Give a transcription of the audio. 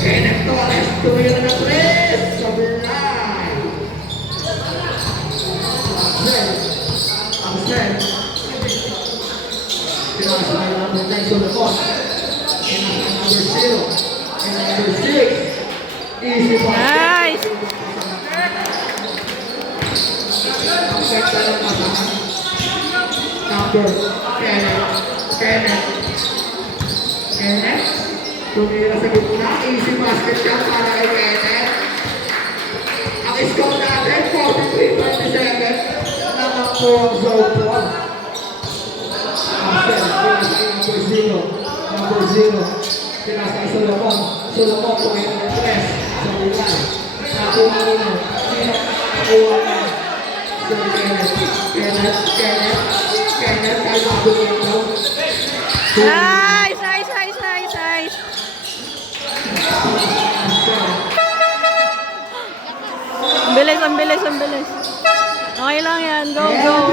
Kenneth Torres, tumira na 3 sa Bernay. Absent. Pinasa na lang ng Tenso Lepon. Number 0. And number 6. Easy pass. Nice. Absent na lang pasahan. Number Kenneth. Tumira sa gitna. Easy basket shot para kay Kenneth. Ang score natin, 43-27. Nakakuha ang zone 4. Number 0. Pinasay Solomon. Solomon tumira ng 3 sa bulan. Nakuha nino. Nakuha na. So Kenneth, kalmado niya ito. Nice, nice, nice, nice, nice. Ang bilis, ang bilis, ang bilis. Okay lang yan. Go, go.